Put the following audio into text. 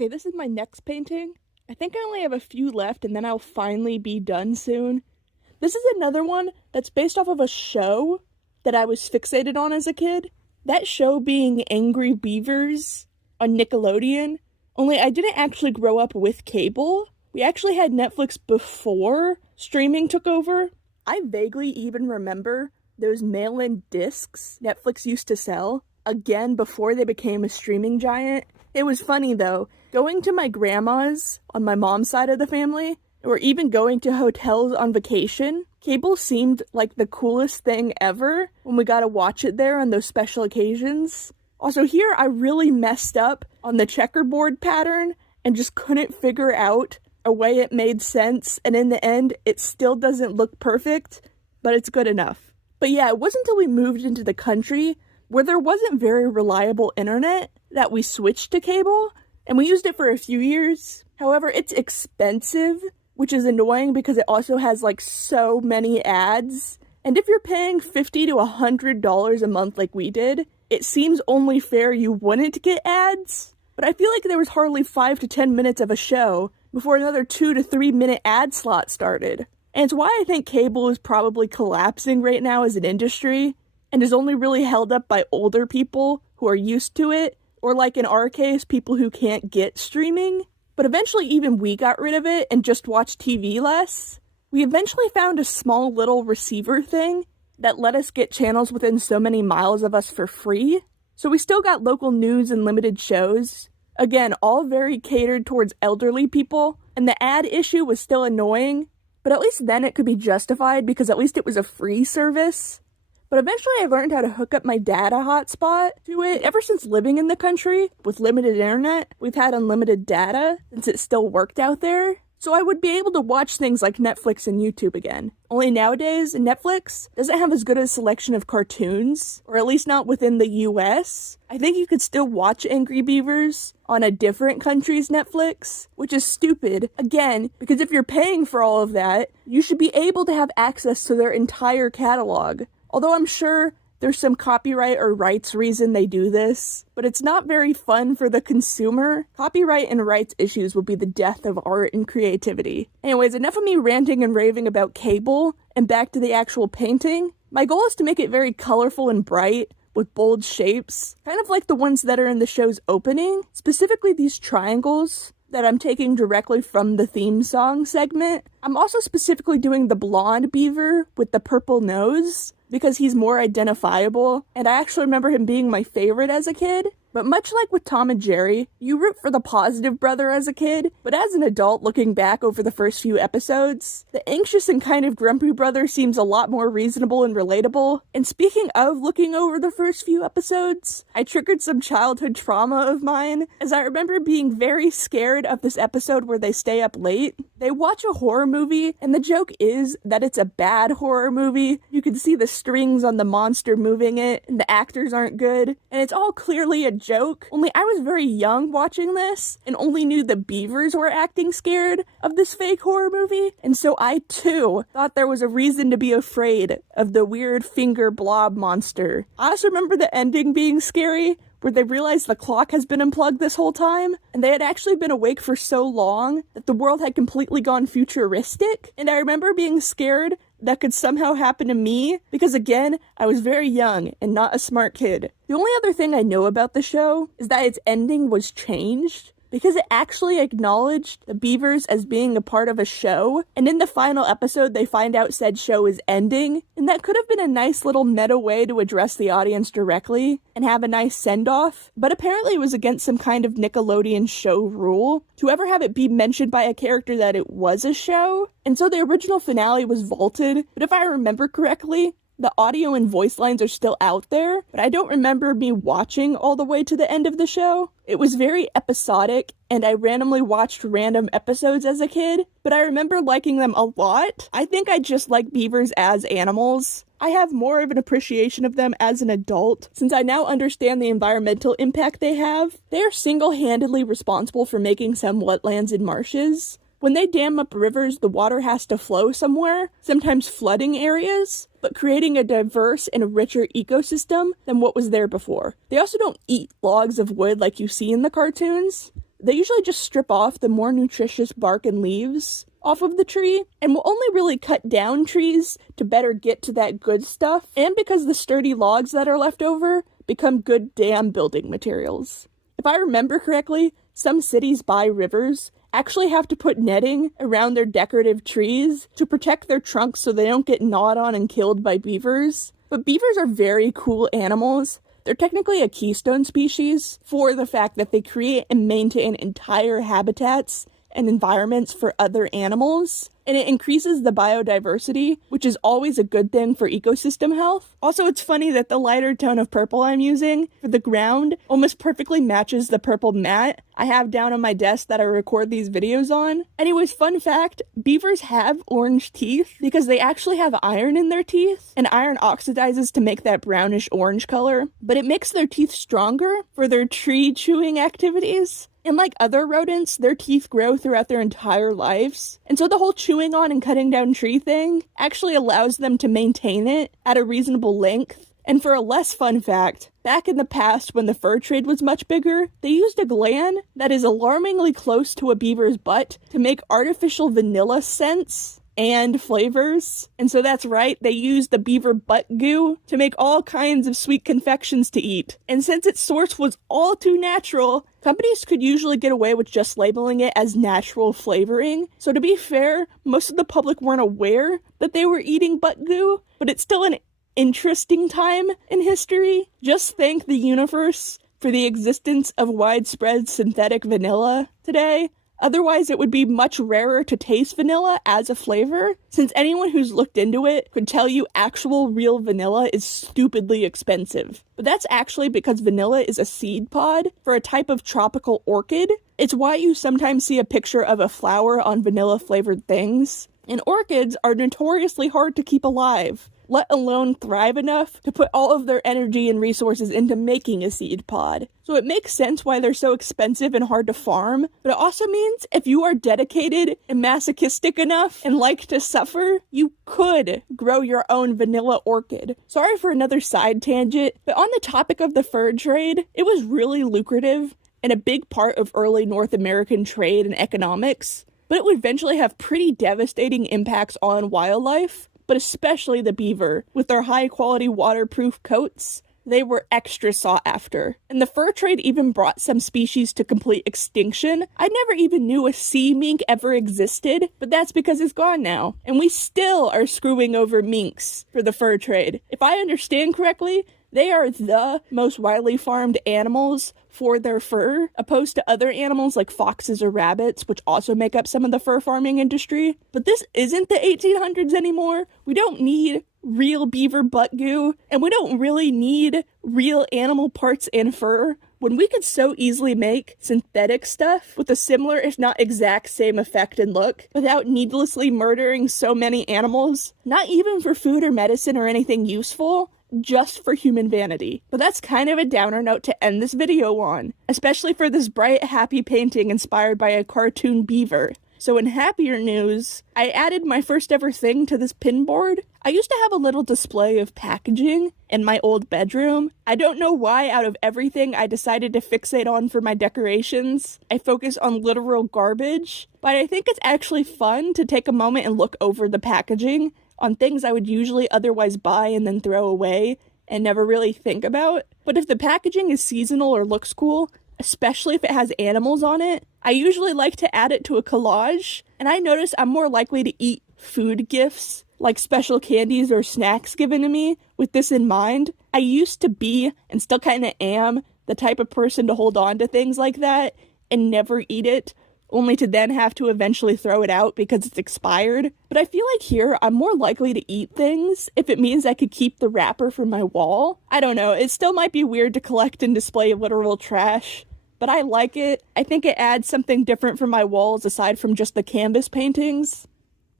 Okay, this is my next painting. I think I only have a few left and then I'll finally be done soon. This is another one that's based off of a show that I was fixated on as a kid. That show being Angry Beavers on Nickelodeon. Only I didn't actually grow up with cable. We actually had Netflix before streaming took over. I vaguely even remember those mail-in discs Netflix used to sell, again before they became a streaming giant. It was funny though, going to my grandma's on my mom's side of the family, or even going to hotels on vacation, cable seemed like the coolest thing ever when we got to watch it there on those special occasions. Also here, I really messed up on the checkerboard pattern and just couldn't figure out a way it made sense, and in the end, it still doesn't look perfect, but it's good enough. But yeah, it wasn't until we moved into the country where there wasn't very reliable internet that we switched to cable, and we used it for a few years. However, it's expensive, which is annoying because it also has like so many ads. And if you're paying $50 to $100 a month like we did, it seems only fair you wouldn't get ads. But I feel like there was hardly 5 to 10 minutes of a show before another 2 to 3 minute ad slot started. And it's why I think cable is probably collapsing right now as an industry, and is only really held up by older people who are used to it, or like in our case, people who can't get streaming. But eventually even we got rid of it and just watched TV less. We eventually found a small little receiver thing that let us get channels within so many miles of us for free. So we still got local news and limited shows. Again, all very catered towards elderly people, and the ad issue was still annoying, but at least then it could be justified because at least it was a free service. But eventually I learned how to hook up my data hotspot to it. Ever since living in the country with limited internet, we've had unlimited data since it still worked out there. So I would be able to watch things like Netflix and YouTube again. Only nowadays, Netflix doesn't have as good a selection of cartoons, or at least not within the US. I think you could still watch Angry Beavers on a different country's Netflix, which is stupid, again, because if you're paying for all of that, you should be able to have access to their entire catalog. Although I'm sure there's some copyright or rights reason they do this, but it's not very fun for the consumer. Copyright and rights issues will be the death of art and creativity. Anyways, enough of me ranting and raving about cable, and back to the actual painting. My goal is to make it very colorful and bright, with bold shapes, kind of like the ones that are in the show's opening, specifically these triangles that I'm taking directly from the theme song segment. I'm also specifically doing the blonde beaver with the purple nose, because he's more identifiable, and I actually remember him being my favorite as a kid. But much like with Tom and Jerry, you root for the positive brother as a kid, but as an adult looking back over the first few episodes, the anxious and kind of grumpy brother seems a lot more reasonable and relatable. And speaking of looking over the first few episodes, I triggered some childhood trauma of mine, as I remember being very scared of this episode where they stay up late. They watch a horror movie, and the joke is that it's a bad horror movie. You can see the strings on the monster moving it, and the actors aren't good, and it's all clearly a joke. Only I was very young watching this, and only knew the beavers were acting scared of this fake horror movie, and so I too thought there was a reason to be afraid of the weird finger blob monster. I also remember the ending being scary, where they realized the clock has been unplugged this whole time, and they had actually been awake for so long that the world had completely gone futuristic. And I remember being scared that could somehow happen to me, because again, I was very young and not a smart kid. The only other thing I know about the show is that its ending was changed, because it actually acknowledged the beavers as being a part of a show, and in the final episode they find out said show is ending, and that could have been a nice little meta way to address the audience directly and have a nice send-off, but apparently it was against some kind of Nickelodeon show rule to ever have it be mentioned by a character that it was a show, and so the original finale was vaulted, but if I remember correctly, the audio and voice lines are still out there, but I don't remember me watching all the way to the end of the show. It was very episodic, and I randomly watched random episodes as a kid, but I remember liking them a lot. I think I just like beavers as animals. I have more of an appreciation of them as an adult, since I now understand the environmental impact they have. They are single-handedly responsible for making some wetlands and marshes. When they dam up rivers, the water has to flow somewhere, sometimes flooding areas, but creating a diverse and richer ecosystem than what was there before. They also don't eat logs of wood like you see in the cartoons. they usually just strip off the more nutritious bark and leaves off of the tree, and will only really cut down trees to better get to that good stuff, and because the sturdy logs that are left over become good dam building materials. If I remember correctly, some cities by rivers actually have to put netting around their decorative trees to protect their trunks so they don't get gnawed on and killed by beavers. But beavers are very cool animals. They're technically a keystone species for the fact that they create and maintain entire habitats and environments for other animals, and it increases the biodiversity, which is always a good thing for ecosystem health. Also, it's funny that the lighter tone of purple I'm using for the ground almost perfectly matches the purple mat I have down on my desk that I record these videos on. Anyways, fun fact, beavers have orange teeth because they actually have iron in their teeth, and iron oxidizes to make that brownish orange color, but it makes their teeth stronger for their tree chewing activities. And like other rodents, their teeth grow throughout their entire lives. And so the whole chewing on and cutting down tree thing actually allows them to maintain it at a reasonable length. And for a less fun fact, back in the past when the fur trade was much bigger, they used a gland that is alarmingly close to a beaver's butt to make artificial vanilla scents and flavors. And so that's right, they used the beaver butt goo to make all kinds of sweet confections to eat. And since its source was all too natural, companies could usually get away with just labeling it as natural flavoring. So to be fair, most of the public weren't aware that they were eating butt goo, but it's still an interesting time in history. Just thank the universe for the existence of widespread synthetic vanilla today. Otherwise, it would be much rarer to taste vanilla as a flavor, since anyone who's looked into it could tell you actual real vanilla is stupidly expensive. But that's actually because vanilla is a seed pod for a type of tropical orchid. It's why you sometimes see a picture of a flower on vanilla-flavored things. And orchids are notoriously hard to keep alive, let alone thrive enough to put all of their energy and resources into making a seed pod. So it makes sense why they're so expensive and hard to farm, but it also means if you are dedicated and masochistic enough and like to suffer, you could grow your own vanilla orchid. Sorry for another side tangent, but on the topic of the fur trade, it was really lucrative and a big part of early North American trade and economics, but it would eventually have pretty devastating impacts on wildlife, but especially the beaver. With their high-quality waterproof coats, they were extra sought after. And the fur trade even brought some species to complete extinction. I never even knew a sea mink ever existed, but that's because it's gone now. And we still are screwing over minks for the fur trade. If I understand correctly, they are the most widely farmed animals for their fur, opposed to other animals like foxes or rabbits, which also make up some of the fur farming industry. But this isn't the 1800s anymore. We don't need real beaver butt goo, and we don't really need real animal parts and fur when we could so easily make synthetic stuff with a similar, if not exact same effect and look, without needlessly murdering so many animals, not even for food or medicine or anything useful, just for human vanity. But that's kind of a downer note to end this video on, especially for this bright, happy painting inspired by a cartoon beaver. So in happier news, I added my first ever thing to this pin board. I used to have a little display of packaging in my old bedroom. I don't know why out of everything I decided to fixate on for my decorations, I focus on literal garbage, but I think it's actually fun to take a moment and look over the packaging on things I would usually otherwise buy and then throw away and never really think about. But if the packaging is seasonal or looks cool, especially if it has animals on it, I usually like to add it to a collage, and I notice I'm more likely to eat food gifts, like special candies or snacks given to me, with this in mind. I used to be, and still kind of am, the type of person to hold on to things like that and never eat it, only to then have to eventually throw it out because it's expired. But I feel like here, I'm more likely to eat things if it means I could keep the wrapper from my wall. I don't know, it still might be weird to collect and display literal trash, but I like it. I think it adds something different for my walls aside from just the canvas paintings.